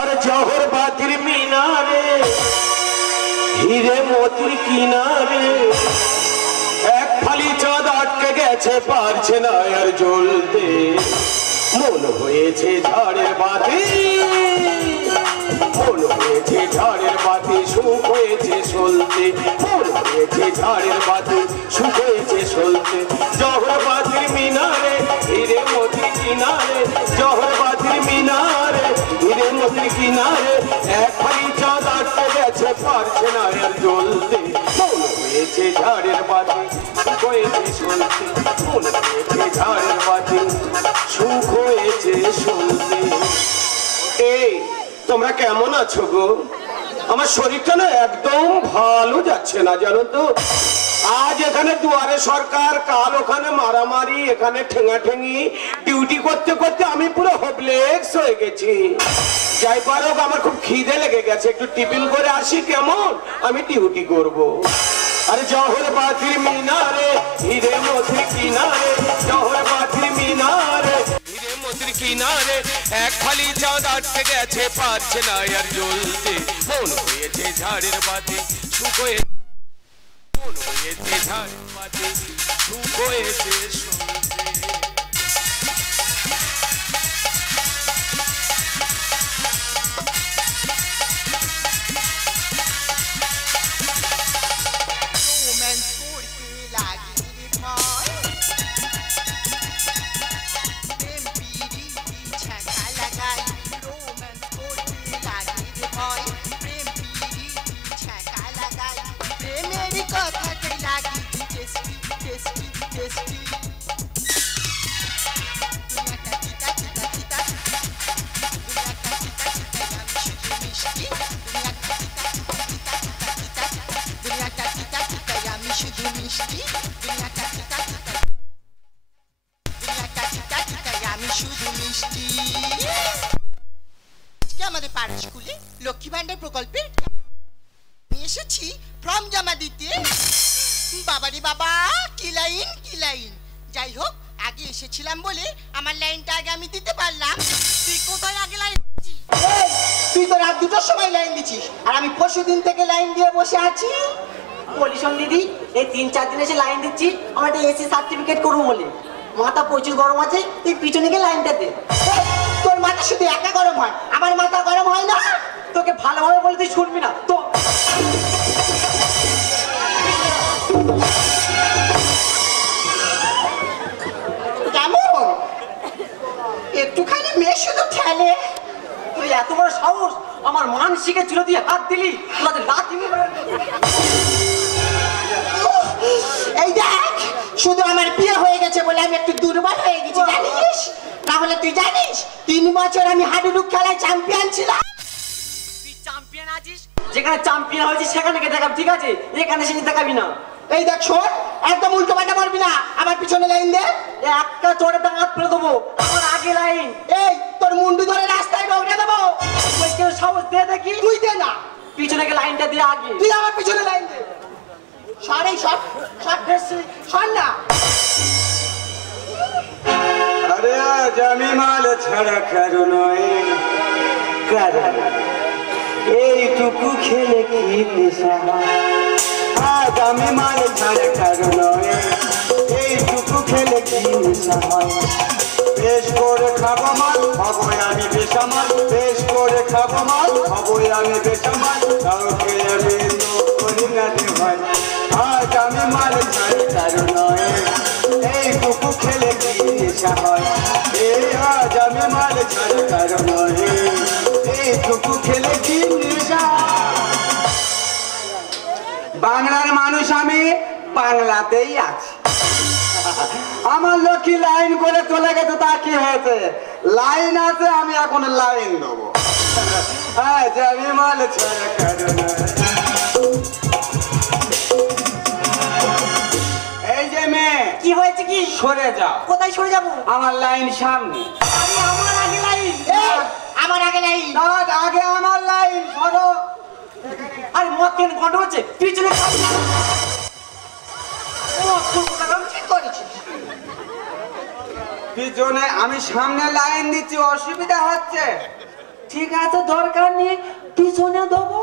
আর জহর বাতির মিনারে হিরে মতির কিনারে এক ফালি চাঁদ আটকে গেছে, পারছে না আর জ্বলতে। মন হয়েছে ঝড়ের বাতি, মন হয়েছে ঝড়ের বাতি, সুখ হয়েছে সলতে। মন হয়েছে ঝড়ের বাতি, সুখ হয়েছে সলতে। জহর বাতির মিনারে হিরে মতির কিনারে, জহর বাতির মিনারে হিরে মতির কিনারে এক ফালি চাঁদ আটকে গেছে, পারছে না আর জ্বলতে। মন হয়েছে ঝড়ের বাতি, সুখ হয়েছে সলতে। মন হয়েছে ঝড়ের বাতি, সুখ হয়েছে সলতে। এই তোমরা কেমন আছো গো? আমার শরীরটা না একদম ভালো যাচ্ছে না, জানো তো। আজ এখানে দুয়ারে সরকার, কাল ওখানে মারামারি, এখানে ঠেঙাঠেঙি, ডিউটি করতে করতে আমি পুরো হোপলেক্স হয়ে গেছি। যাই পারো, আমার খুব খিদে লেগে গেছে, একটু টিফিন করে আসি কেমন? আমি ডিউটি করব। আরে জহর বাতির মিনারে হিরে মতির কিনারে, জহর বাতির মিনারে হিরে মতির কিনারে এক ফালি চাঁদ আটকে গেছে, পারছে না আর জ্বলতে। মন হয়েছে ঝড়ের বাতি, সুখ হয়েছে, মন হয়েছে ঝড়ের বাতি, সুখ হয়েছে সলতে। আমাদের পাড়া স্কুলে লক্ষ্মী ভান্ডার প্রকল্পে এসেছি ফর্ম জমা দিতে। বাবারে বাবা, কি লাইন কি লাইন! যাই হোক, আগে এসেছিলাম বলে আমার লাইনটা আগে আমি দিতে পারলাম। তুই কোথায় আগে লাইন দিচ্ছিস? তুই তো রাত 2টার সময় লাইন দিচ্ছিস, আর আমি পরশুদিন থেকে লাইন দিয়ে বসে আছি। বলিস দিদি, এই 3-4 দিন এসে লাইন দিচ্ছি আমার একটা এসি সার্টিফিকেট করবো বলে। মাথা প্রচুর গরম আছে, তুই পিছনে গিয়ে লাইনটা দে। তোর মাথা শুধু একা গরম হয়, আমার মাথা গরম হয় না। তোকে ভালোভাবে বলে তুই শুনবি না তো। কেমন একটুখানি মেয়ে শুধু ঠেলে? তুই এত বড় সাহস, আমার মানসিকে চুলো দিয়ে হাত দিলি, তোদের লাথি মেরে। এই দেখ, শুধু আমার বিয়ে হয়ে গেছে বলে আমি একটু দুর্বল হয়ে গেছি, জানিস? তাহলে তুই জানিস 3 বছর আমি হাডুডু খেলায় চ্যাম্পিয়ন ছিলাম। তুই চ্যাম্পিয়ন আছিস, যেখানে চ্যাম্পিয়ন হয়েছিস সেখানে কে দেখাবি, ঠিক আছে? এখানে সে দেখাবি না। এই দেখ শোন, একদম উল্টো পাল্টা মারবি না, আমার পিছনে লাইন দে। একটা চোরে দাঁত ফেলে দেবো, আমার আগে লাইন। এই তোর মুন্ডু ধরে রাস্তায় দৌড়ে দেবো। তুই কেউ সাহস দে দেখি। তুই দে না, পিছনে গিয়ে লাইনটা দিয়ে আগে। তুই আমার পিছনে লাইন দে। সর, এই সর সর, সর না। আরে আজ আমি মাল ছাড়া কারো নয়, কারণ এইটুকু খেলে কি নেশা। আজ আমি মাল ছাড়া কারো নয়, এইটুকু খেলে কি নেশা হয়। বেশ করে খাবো মাল, হবই আমি বেসামাল। বেশ করে খাবো মাল, হবই আমি বেসামাল। কাউকে আমি তো করি না রে ভাই। আজ আমি মাল ছাড়া কারো নয়, এইটুকু খেলে কি নেশা হয়। আজ আমি মাল ছাড়া কারো নয়, এইটুকু খেলে কি নেশা। বাংলার মানুষ আমি, বাংলাতেই আছি। আমার লক্ষ্মী লাইন করে চলে গেছে, তা কি হয়েছে? লাইন আছে, আমি এখন লাইন দেবো। আজ আমি মাল ছাড়া কারো নয়। এই যে মেয়ে, কি হয়েছে কি? সরে যাও। কোথায় সরে যাবো? আমার লাইন সামনে। আরে আমার আগে লাইন। আমার আগে লাইন। আগে আমার লাইন, সরো। আরে মদ কেন কন্ট্রোল হচ্ছে, পিছনে ঠিক করেছিস। পিছনে আমি সামনে লাইন দিচ্ছি, অসুবিধা হচ্ছে। ঠিক আছে, দরকার নেই, পিছনে দেবো।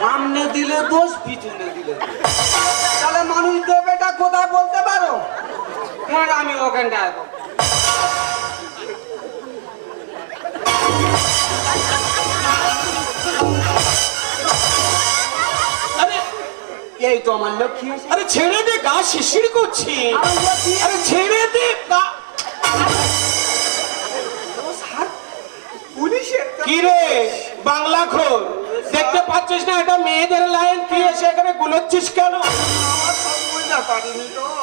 সামনে দিলে দোষ, পিছনে দিলে দোষ। তাহলে মানুষ দেবেটা কোথায় বলতে পারো? হ্যাঁ, আমি ওখানটায়। এই তো আমার লক্ষ্মী। আরে ছেড়ে দে, গা শিরশির করছি। আরে ছেড়ে দে গা। কি রে বাংলা খোর, দেখতে পাচ্ছিস না এটা মেয়েদের লাইন? তুই এসে এখানে গুলোচ্ছিস কেন?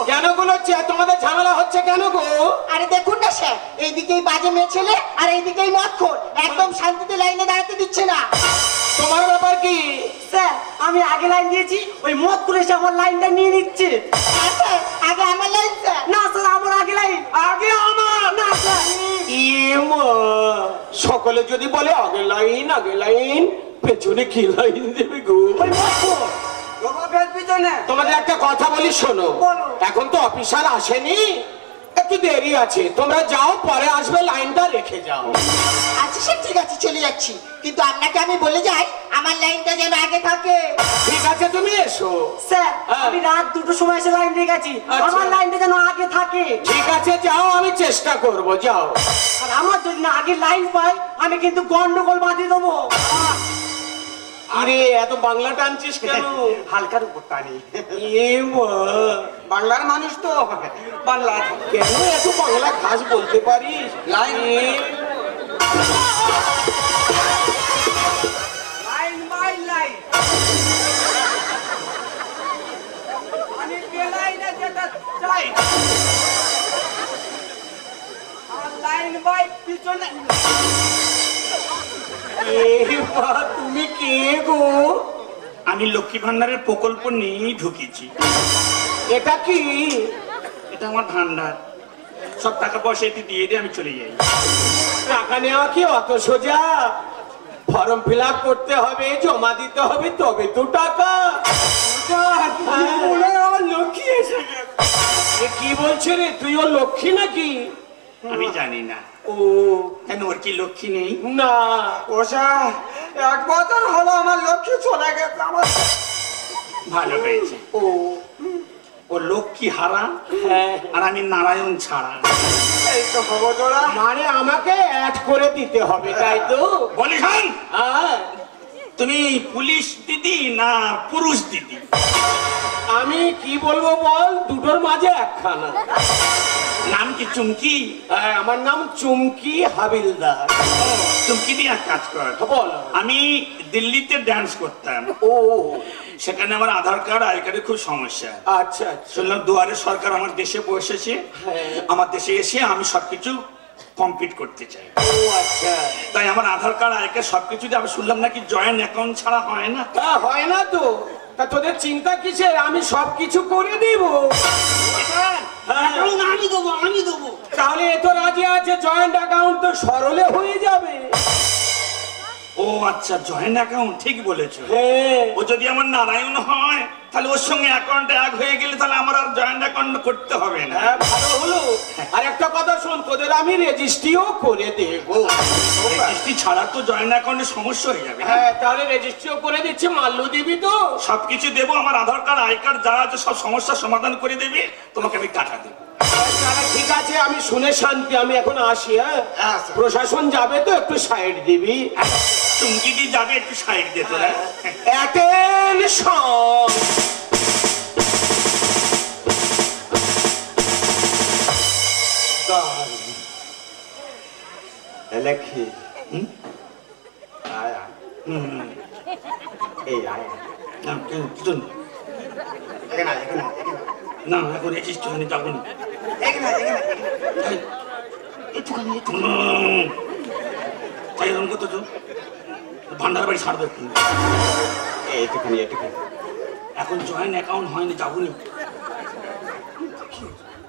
কেন গুলোচ্ছে? তোমাদের ঝামেলা হচ্ছে কেন গো? আরে দেখুন না স্যার, এইদিকেই বাজে মেয়ে ছেলে আর এইদিকেই মদখোর, একদম শান্তিতে লাইনে দাঁড়াতে দিচ্ছে না। তোমার ব্যাপার কি? স্যার, আমি আগে লাইন দিয়েছি, ওই মদ করে এসে আমার লাইনটা নিয়ে নিচ্ছে। আগে আমার লাইন স্যার। না স্যার, আমার আগে লাইন। আগে আমার। না স্যার। সকলে যদি বলে আগে লাইন আগে লাইন, পেছনে কি লাইন দেবে গো? ওই মদখোর পিছনে। তোমাদের একটা কথা বলি শোনো, বলো। এখন তো অফিসার আসেনি, একটু দেরি আছে, তোমরা যাও, পরে আসবে, লাইনটা রেখে যাও। আচ্ছা স্যার, ঠিক আছে, চলে যাচ্ছি, কিন্তু আপনাকে আমি বলে যাই আমার লাইনটা যেন আগে থাকে। ঠিক আছে, তুমি এসো। স্যার, হ্যাঁ। আমি রাত 2টোর সময় এসে লাইন দিয়ে গেছি, আচ্ছা। আমার লাইনটা যেন আগে থাকে। ঠিক আছে, যাও, আমি চেষ্টা করব, যাও। আর আমার যদি না আগে লাইন পাই, আমি কিন্তু গন্ডগোল বাঁধিয়ে দেবো। আরে এত বাংলা টানছিস কেন? হালকার উপর টানি। বাংলার মানুষ তো, বাংলা কেন এত বাংলা খাস বলতে পারিস? Line by line. আমি বেলাইনে যেতে চাই, আর লাইন বাই পিছনে। তুমি কে গো? আমি লক্ষ্মী ভান্ডারের প্রকল্প নিয়েই ঢুকেছি। এটা কি? এটা আমার ভান্ডার, সব টাকা পয়সা এটি দিয়ে দিয়ে আমি চলে যাই। টাকা নেওয়া কি অত সোজা? ফর্ম ফিল আপ করতে হবে, জমা দিতে হবে, তবে তো টাকা। আমার লক্ষ্মী এসে গেছে। কি বলছে রে, তুই ও লক্ষ্মী নাকি? আমি জানি না। ও কেন, ওর কি লক্ষ্মী নেই? না, ওষা 1 বছর হলো আমার লক্ষ্মী চলে গেছে। আমার ভালো হয়েছে, ও ও লক্ষ্মী হারা হ্যাঁ, আর আমি নারায়ণ ছাড়া। এই তো হবো তোরা। মানে আমাকে অ্যাড করে দিতে হবে, তাই তো? বলি খান, হ্যাঁ, তুমি পুলিশ দিদি না পুরুষ দিদি? আমি কি বলবো বল, দুটোর মাঝে একখানা। নাম কি চুমকি? হ্যাঁ, আমার নাম চুমকি হাবিলদার। চুমকি দিয়ে এক কাজ কর, বল। আমি দিল্লিতে ডান্স করতাম, ও সেখানে আমার আধার কার্ড আই কার্ডের খুব সমস্যা। আচ্ছা আচ্ছা, শুনলাম দুয়ারে সরকার আমার দেশে বসেছে, হ্যাঁ। আমার দেশে এসে আমি সবকিছু কমপ্লিট করতে চাই। ও আচ্ছা, তাই আমার আধার কার্ড আই কার্ড সবকিছু দিয়ে, আমি শুনলাম নাকি জয়েন্ট অ্যাকাউন্ট ছাড়া হয় না। তা হয় না তো? তা তোদের চিন্তা কিসের, আমি সবকিছু করে দিব। আমি দেবো। তাহলে এ তো রাজি আছে, জয়েন্ট অ্যাকাউন্ট তো সরলে হয়ে যাবে। ও আচ্ছা, জয়েন্ট অ্যাকাউন্ট, ঠিক বলেছো। হ্যাঁ, ও যদি আমার নারায়ণ হয়, তাহলে ওর সঙ্গে অ্যাকাউন্ট এক হয়ে গেলে তাহলে আমার আর জয়েন্ট অ্যাকাউন্ট করতে হবে না। হ্যাঁ, ভালো হলো। আর একটা কথা শোন, তোদের আমি রেজিস্ট্রিও করে দেবো। রেজিস্ট্রি ছাড়া তো জয়েন্ট অ্যাকাউন্টে সমস্যা হয়ে যাবে। হ্যাঁ, তাহলে রেজিস্ট্রিও করে দিচ্ছি, মাল্য দিবি তো? সবকিছু দেবো, আমার আধার কার্ড আই কার্ড যা আছে সব সমস্যার সমাধান করে দেবে, তোমাকে আমি টাকা দেবো। তাহলে ঠিক আছে, আমি শুনে শান্তি, আমি এখন আসি। হ্যাঁ, আচ্ছা। প্রশাসন যাবে তো, একটু সাইড দিবি। চুমকি দিয়ে যাবে, একটু সাইড দিয়ে তোরা। অ্যাটেনশন, লক্ষ্মী হুম? আয় আয়, হুম, এই আয় না, কেন, কিছু না। এখানে আয়, এখানে আয়, এখানে আয়। না, এখন রেজিস্ট্রি হয়নি, যাবো না। এখানে আয়, এখানে আয়, এখানে আয়। এই, একটুখানি তাই এরকম করতো তো ভান্ডার বাড়ি ছাড়বে এখন। একটুখানি। এখন জয়েন্ট অ্যাকাউন্ট হয়নি, যাবনি।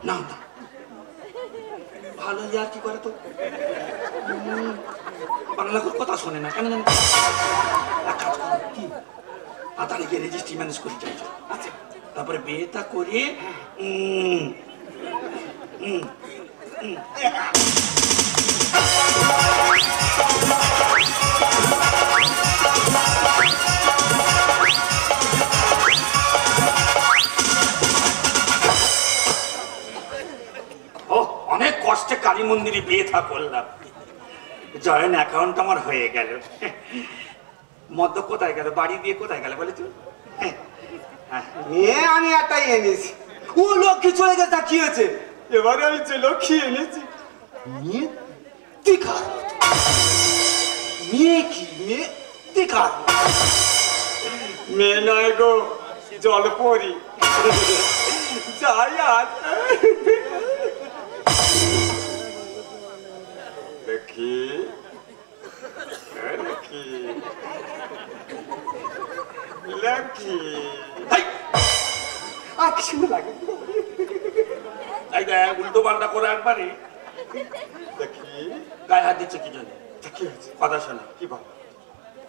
না না, ভালো ইয়ার কি করে তো, বাংলা কথা শোনে না কেন জানি। এক কাজ করো, কি তাড়াতাড়ি গিয়ে রেজিস্ট্রি ম্যানেজ করে যাই। আচ্ছা, তারপরে বিয়েটা করে অনেক কষ্টে কালী মন্দিরে বিয়ে থা করলাম, জয়েন্ট অ্যাকাউন্ট আমার হয়ে গেল। মদ্য কোথায় গেল, বাড়ি দিয়ে কোথায় গেল বলে তুই? মেয়ে আমি একটাই এনেছি, ও লক্ষ্মী চলে গেছে, তা কি হয়েছে? এবারে আমি যে লক্ষ্মী এনেছি মেয়ে দেখা, মেয়ে কি মেয়ে দেখা, মেয়ে নয় গো জলপরি। যাই আজ লক্ষ্মী লক্ষ্মী লক্ষ্মী, আর কি সুন্দর লাগে। উল্টো পাল্টা করে একবারে লক্ষ্মী গায়ে হাত দিচ্ছে কি জন্য? কি হয়েছে? কথা শোনা, কি বল?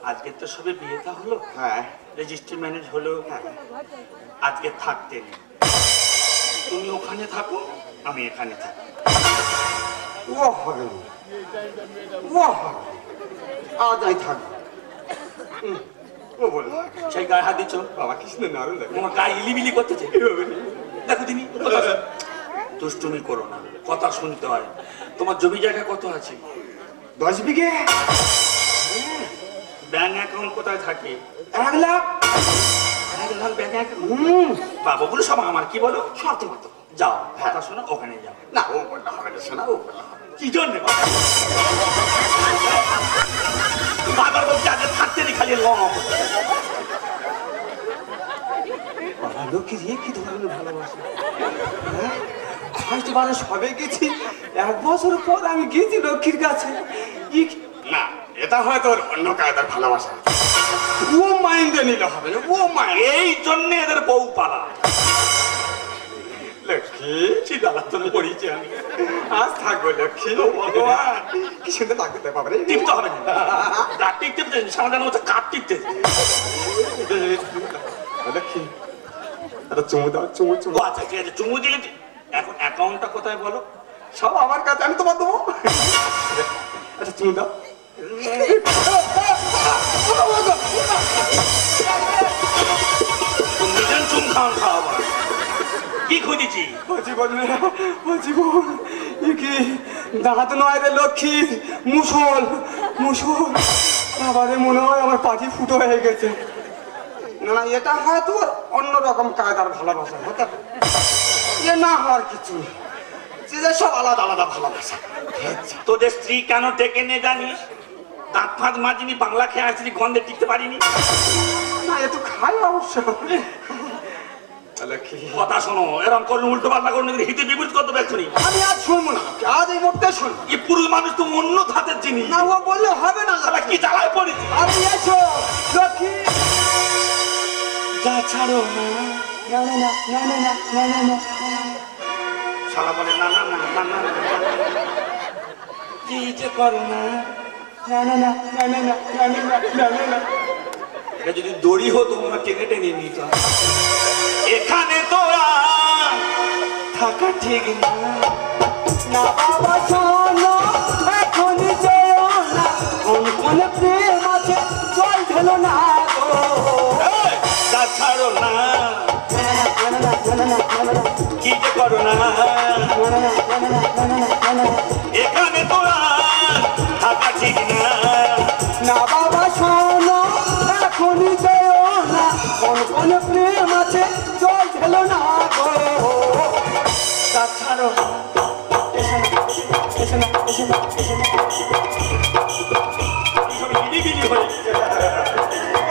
আজকে তো সবে বিয়েটা হলো, হ্যাঁ রেজিস্ট্রি ম্যানেজ হলো, আজকে থাকতে নেই। তুমি ওখানে থাকো, আমি এখানে থাকি। ও হবে না, ও হবে না, আজ আমি থাকবো। ও বলে সেই গায়ে হাত দিচ্ছ, বাবা কৃষ্ণ নারু লাগে, তোমার গায়ে ইলিবিলি করতেছে। দেখো তিনি দুষ্টুমি করো না, কথা শুনতে হয়। তোমার জমি জায়গা কত আছে? 10 বিঘে। ব্যাংক অ্যাকাউন্ট কোথায় থাকে? 1 লাখ। 1 lakh bank account? বাবাগুলো সব আমার, কি বলো? সব তোমার তো। যাও, কথা শোনো, ওখানে যাও। না ও বললে হবে না, শোনা ও বললে হবে না। কি জন্যে বাবার বলছে আগে থাকতে নি, খালি লক্ষ্মীর এ কি ধরনের ভালোবাসা? হ্যাঁ, ফার্স্ট বারে সবে গেছি, 1 বছর পর আমি গেছি লক্ষ্মীর কাছে। না, এটা হয়তো অন্য কায়দার ভালোবাসা। ও মাইন্ডে নিলে হবে না, ও মাইন্ড। এই জন্যে এদের বউ পালা। লক্ষ্মী চিদালাতন করেছি আমি। আজ থাকবো লক্ষ্মী। ভগবান কি সুন্দর লাগতে পারে রে। টিপতে হবে না, কাঠ টিপতে সামান্য হচ্ছে, কাঠ টিপতে। লক্ষ্মী একটা চুমু দাও, চুমু চুমু। ও আচ্ছা ঠিক আছে, চুমু দিলে। এখন অ্যাকাউন্টটা কোথায় বলো? সব আমার কাছে, আমি তোমার দেবো। আচ্ছা চুমু দাও। নিজের চুম খাওয়ান খাওয়াবো। কি খুঁজেছি? ও জীবন মেরা, ও জীবন, এ কি দাঁত নয় রে লক্ষ্মী, মুসল মুসল। আবারে মনে হয় আমার পাটি ফুটো হয়ে গেছে। না না, এটা হয়তো অন্যরকম কায়দার ভালোবাসা হতে পারে। এ না হওয়ার কিছু, যে সব আলাদা আলাদা ভালোবাসা। তোদের স্ত্রী কেন ডেকে নে জানিস? দাঁত ফাঁত মাজিনি, বাংলা খেয়ে আসছিনি, গন্ধে টিকতে পারিনি। না এ তো খাই অবশ্য। লক্ষ্মী কথা শোনো, এরকম করলে উল্টো পাল্টা করলে হিতে বিপরীত করতে পারছো নি। আমি আজ শুনবো না, আজ এই মুহূর্তে শুনবো। এই পুরুষ মানুষ তো অন্য ধাতের জিনিস। না ও বললে হবে না। শালা কি জ্বালায় পড়েছি। আমি এসো লক্ষ্মী। যা ছাড়ো না, না না না না না না না না। শালা বলে না না না না না না। কি যে করো না, না না না না না না না না না না না। এটা যদি দড়ি হতো আমরা টেনে টেনে নিত। এখানে তোরা থাকা ঠিক না। না বাবা শোনো, এখনই যেও না, কোন কোন প্রেম আছে জল ঢেলো না গো। এই, তা ছাড়ো না, না না না না না না না। কি যে করো না। এখানে তোরা থাকা ঠিক না। না বাবা শোনো, এখনই যেও না, কোন কোন প্রেম আছে জল ঢেলো না গো। তা ছাড়ো না, এসো না এসো না এসো না এসো না। এইসব হিলিবিলি হয়ে গেছে।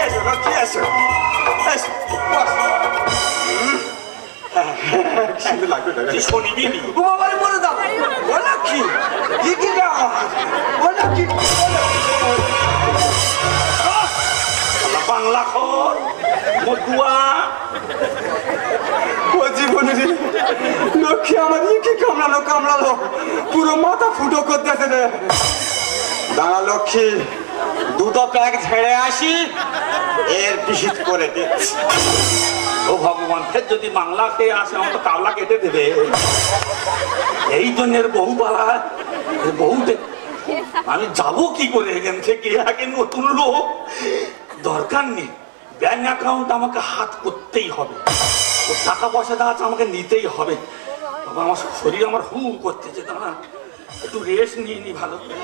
এসো লক্ষ্মী এসো এসো, বস। সুন্দর লাগবে না? তুই শুনিবি নি? ও বাবারে বলে দাও, ও লক্ষ্মী কি কি দাও, ও লক্ষ্মী। শালা বাংলা খর মধুয়া। ও জীবনে রে লক্ষ্মী আমার কি কামড়ালো, পুরো মাথা ফুটো করতেছে রে। দাঁড়া লক্ষ্মী, দুটো প্যাক ঝেড়ে আসি, এর পিসিত করে দিচ্ছি। ও ভগবান, ফের যদি বাংলা খেয়ে আসে আমার তো কাওলা কেটে দেবে। এই জন্যের বহু পালা বহুতে আমি যাবো কি করে এখান থেকে? আগে নতুন লোক দরকার নেই, ব্যাংক অ্যাকাউন্ট আমাকে হাত করতেই হবে, ও টাকা পয়সা দেওয়া আছে আমাকে নিতেই হবে। বাবা আমার শরীর আমার হু করতেছে, দাঁড়া একটু রেস্ট নিয়ে নি ভালো করে।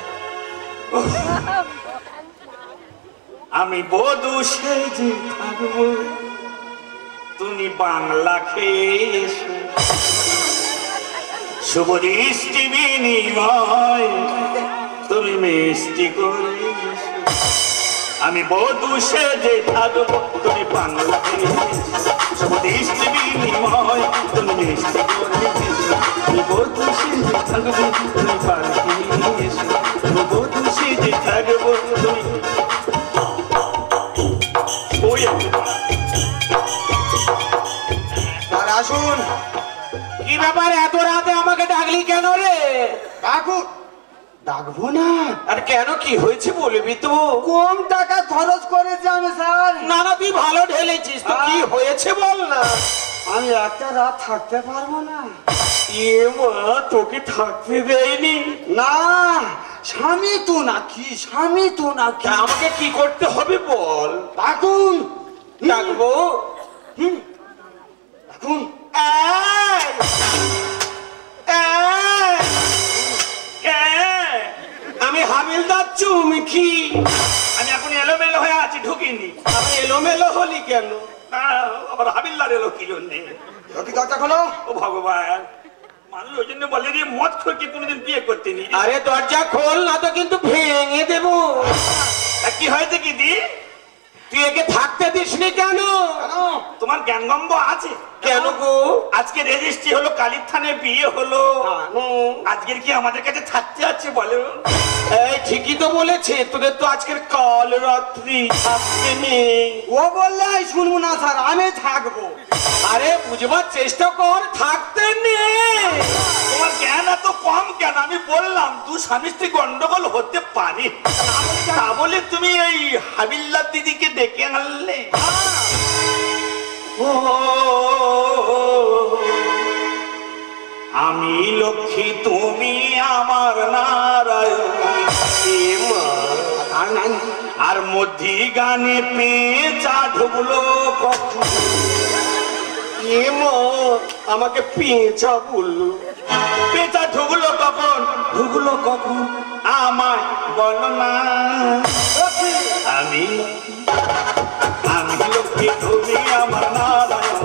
আমি বধূ সেজে থাকবো, তুমি বাংলা খেয়ে এসো, শুভ দৃষ্টি বিনিময় তুমি মিষ্টি করে এসো। আমি বধূ সেজে থাকবো, তুমি বাংলা খেয়ে এসো, শুভ দৃষ্টি বিনিময় তুমি মিষ্টি করে এসো। আমি বধূ সেজে থাকবো, তুমি বাংলা খেয়ে এসো, আমি বধূ সেজে থাকবো তুমি। আসুন। কি ব্যাপার এত রাতে আমাকে ডাকলি কেন রে? কাকু ডাকবো না। আর কেন, কি হয়েছে বলবি তো? কম টাকা খরচ করেছি আমি স্যার। না না, তুই ভালো ঢেলেছিস তো, কি হয়েছে বল না। আমি একটা রাত থাকতে পারবো না। এ মা, তোকে থাকতে দেয়নি? না, স্বামী তো নাকি, স্বামী তো নাকি। আমাকে কি করতে হবে বল? ডাকুন। ডাকবো? ডাকুন। আমি হাবিলদার চুমকি। আমি এখন এলোমেলো হয়ে আছি, ঢুকিনি। আমি এলোমেলো হলি কেন? আবার হাবিলদার এলো কি জন্যে? দরজা খোলো। ও ভগবান, মানুষ ওই জন্য বলে যে মদ খোরকে কোনোদিন বিয়ে করতে নি। আরে দরজা খোল, না তো কিন্তু ভেঙে দেবো। কি হয়েছে কি দি? তুই একে থাকতে দিসনি কেন? তোমার জ্ঞানগম্ব আছে? কেন গো? আজকে রেজিস্ট্রি হলো, কালীর থানে বিয়ে হলো, আজকের কি আমাদের কাছে থাকতে আছে বলো? এই ঠিকই তো বলেছে, তোদের তো আজকের কাল রাত্রি থাকতে নেই। ও বললে শুনবো না স্যার, আমি থাকবো। আরে বুঝবার চেষ্টা কর, থাকতে নেই। তোমার জ্ঞান এত কম কেন? আমি বললাম দু স্বামী স্ত্রী গন্ডগোল হতে পারে, তা বলে তুমি এই হাবিলদার দিদিকে ডেকে আনলে? ও আমি লক্ষ্মী, তুমি আমার নারায়ণ, আর মধ্যি গানে পেঁচা ঢুকলো কখন? এ মা, আমাকে পেঁচা বললো। পেঁচা ঢুকলো কখন? ঢুকলো কখন আমায় বলো না। আমি লক্ষ্মী, তুমি আমার নারায়ণ,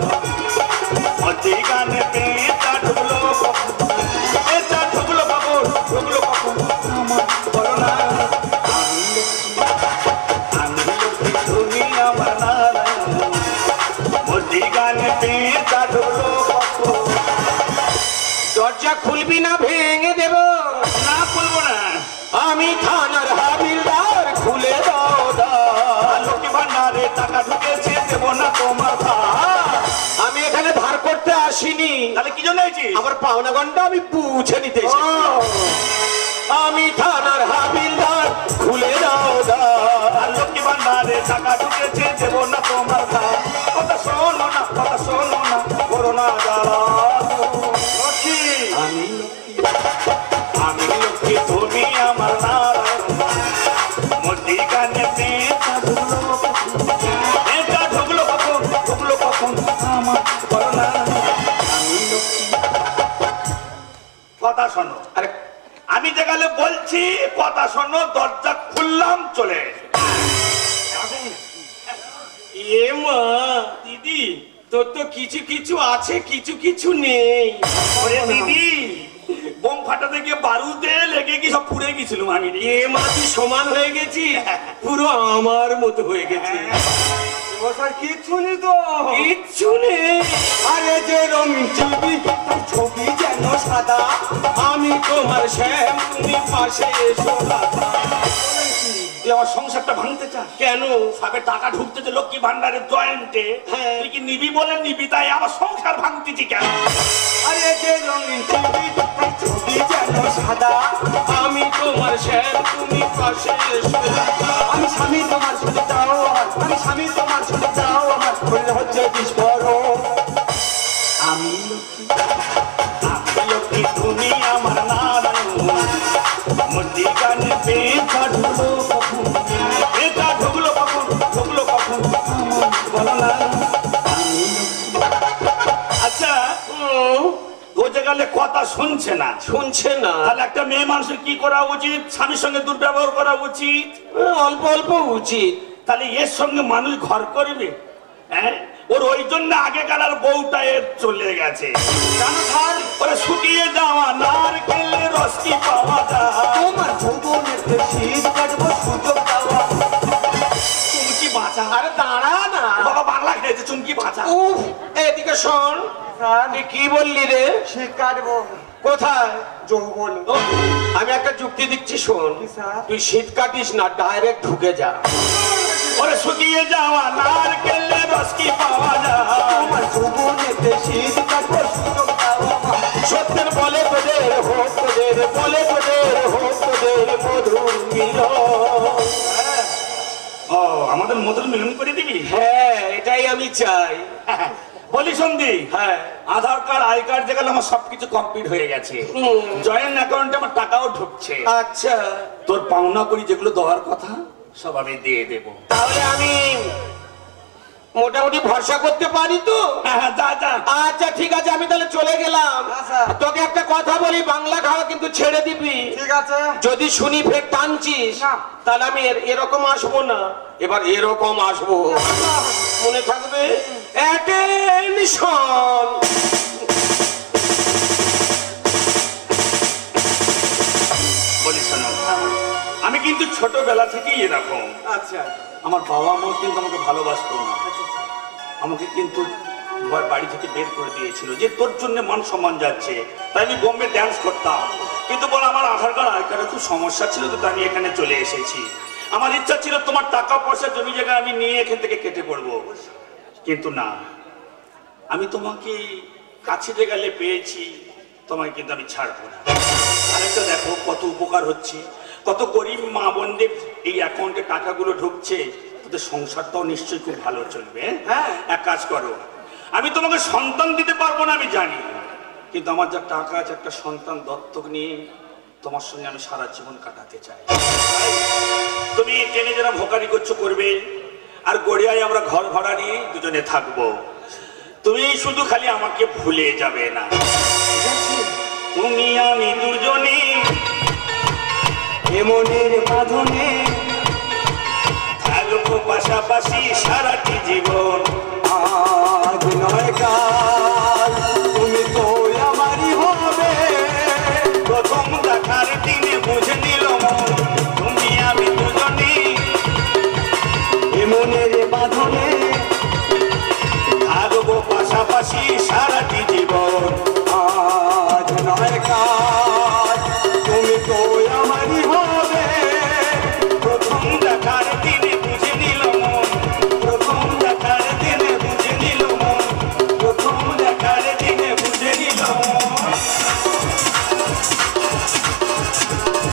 মধ্যি গানে পেঁচা ঢুকলো কখন? পেঁচা ঢুকলো কখন? ঢুকলো কখন আমায় বলো না। আমি লক্ষ্মী, তুমি আমার নারায়ণ, মধ্যি গানে পেঁচা ঢুকলো কখন? দরজা খুলবি না ভেঙে দেব? না, খুলবো না। আমি থানার হাবিলদার, খুলে দাও দ্বার। লক্ষ্মী ভান্ডারে টাকা ঢুকেছে, দেবো না তোমার ধার। আমি এখানে ধার করতে আসিনি। তাহলে কি জন্য হয়েছি? আমার পাওনা গন্ডা আমি বুঝে নিতে এসেছি। আমি থানার হাবিলদার, খুলে দাও দ্বার। লক্ষ্মী ভান্ডারে টাকা ঢুকেছে, দেবো না তোমার ধার। কথা শোনো না, কথা শোনো না, করো না জ্বালা। লক্ষ্মী, আমি লক্ষ্মী, তুমি আমার নারায়ণ, মধ্যি গানে পেঁচা ঢুকলো কখন? পেঁচা ঢুকলো কখন? ঢুকলো কখন আমার করো না। আমি লক্ষ্মী, কথা শোনো। আরে আমি যেখানে বলছি কথা শোনো, দরজা খুললাম, চলে এ মা, দিদি তোর তো কিছু কিছু আছে, কিছু কিছু নেই। ওরে দিদি, বোম ফাটাতে গিয়ে বারুদে লেগে গিয়ে সব পুড়ে গেছিল আমি। এ মা, তুই সমান হয়ে গেছি, পুরো আমার মতো হয়ে গেছি। স্যার কিচ্ছু নেই তো। কিচ্ছু নেই। আরে যে রঙিন ছবি, তার ছবি যেন সাদা। আমি তোমার শ্যাম, তুমি পাশে এসো রাধা। তুই আমার সংসারটা ভাঙতে চাস কেন? সবে টাকা ঢুকতেছে লক্ষ্মী ভান্ডারের জয়েন্টে, হ্যাঁ। তুই কি নিবি বলে নিবি, তাই আমার সংসার ভাঙতেছি কেন? আরে যে রঙিন ছবি, তার ছবি যেন সাদা। আমি তোমার শ্যাম, তুমি পাশে এসো রাধা। আমি স্বামী তোমার শুধু চাও, আমি স্বামী তোমার বললে কথা শুনছে না। শুনছে না? তাহলে একটা মেয়ে মানুষের কি করা উচিত? স্বামীর সঙ্গে দুর্ব্যবহার করা উচিত? অল্প অল্প উচিত। তাহলে এর সঙ্গে মানুষ ঘর করবে? হ্যাঁ, ওর ওই জন্য আগেকার আর বউটা এর চলে গেছে। কেন স্যার? ওরা শুকিয়ে যাওয়া নারকেলের রস কি পাওয়া যায়? তোমার ভুবনেতে শীত কাটবো সুযোগ দেওয়া। চুমকি বাঁচা। আরে দাঁড়া না বাবা, বাংলা খেয়েছে, চুমকি বাঁচা। উফ, এদিকে শোন। স্যার তুই কি বললি রে? শীত কাটবো কোথায়? যৌবন। আমি একটা যুক্তি দিচ্ছি, শোন। কি স্যার? তুই শীত কাটিস না, ডাইরেক্ট ঢুকে যা। ওরে শুকিয়ে যাওয়া নারকেলের রস কি পাওয়া যায়? তোমার ভুবনেতে শীত কাটবো সুযোগ দেওয়া। সত্যের বলে তোদের হোক তোদের, বলে তোদের হোক তোদের মধুর মিলন। ও, আমাদের মধুর মিলন করে দিবি? হ্যাঁ, এটাই আমি চাই। বলি সন্ধি, হ্যাঁ, আধার কার্ড, আই কার্ড যেগুলো আমার সবকিছু কমপ্লিট হয়ে গেছে। জয়েন্ট অ্যাকাউন্টে আমার টাকাও ঢুকছে। আচ্ছা, তোর পাওনা করি যেগুলো দেওয়ার কথা সব আমি দিয়ে দেবো। তাহলে আমি মোটামুটি ভরসা করতে পারি তো? হ্যাঁ, যা যা। আচ্ছা ঠিক আছে, আমি তাহলে চলে গেলাম। আচ্ছা। তোকে একটা কথা বলি, বাংলা খাওয়া কিন্তু ছেড়ে দিবি। ঠিক আছে। যদি শুনি ফের টানছিস, না। তাহলে আমি এরকম আসবো না, এবার এরকম আসবো। মনে থাকবে? অ্যাটেনশন। বলি শোনো, আমি কিন্তু ছোটবেলা থেকেই এরকম। আচ্ছা। আমার বাবা মা কিন্তু আমাকে ভালোবাসতো না। আমাকে কিন্তু বাড়ি থেকে বের করে দিয়েছিল যে তোর জন্য মান সম্মান যাচ্ছে। তাই আমি বোম্বে ড্যান্স করতাম, কিন্তু বল আমার আধার কার্ড আই কার্ডে খুব সমস্যা ছিল, তো আমি এখানে চলে এসেছি। আমার ইচ্ছা ছিল তোমার টাকা পয়সা জমি জায়গা আমি নিয়ে এখান থেকে কেটে পড়বো, কিন্তু না, আমি তোমাকে কাছে যে গেলে পেয়েছি, তোমাকে কিন্তু আমি ছাড়বো না। আরেকটা দেখো কত উপকার হচ্ছে, কত গরিব মা বোনদের এই অ্যাকাউন্টে টাকাগুলো ঢুকছে, তোদের সংসারটাও নিশ্চয়ই খুব ভালো চলবে। হ্যাঁ। এক কাজ করো, আমি তোমাকে সন্তান দিতে পারবো না আমি জানি, কিন্তু আমার যা টাকা আছে একটা সন্তান দত্তক নিয়ে তোমার সঙ্গে আমি সারা জীবন কাটাতে চাই। তুমি ট্রেনে যারা ভোকারি করছো করবে, আর গড়িয়ায় আমরা ঘর ভাড়া নিয়ে দুজনে থাকবো। তুমি শুধু খালি আমাকে ভুলে যাবে না। তুমি আমি দুজনে এমনের বাঁধনে থাকবো পাশাপাশি সারাটি জীবন। আজ নয় কাল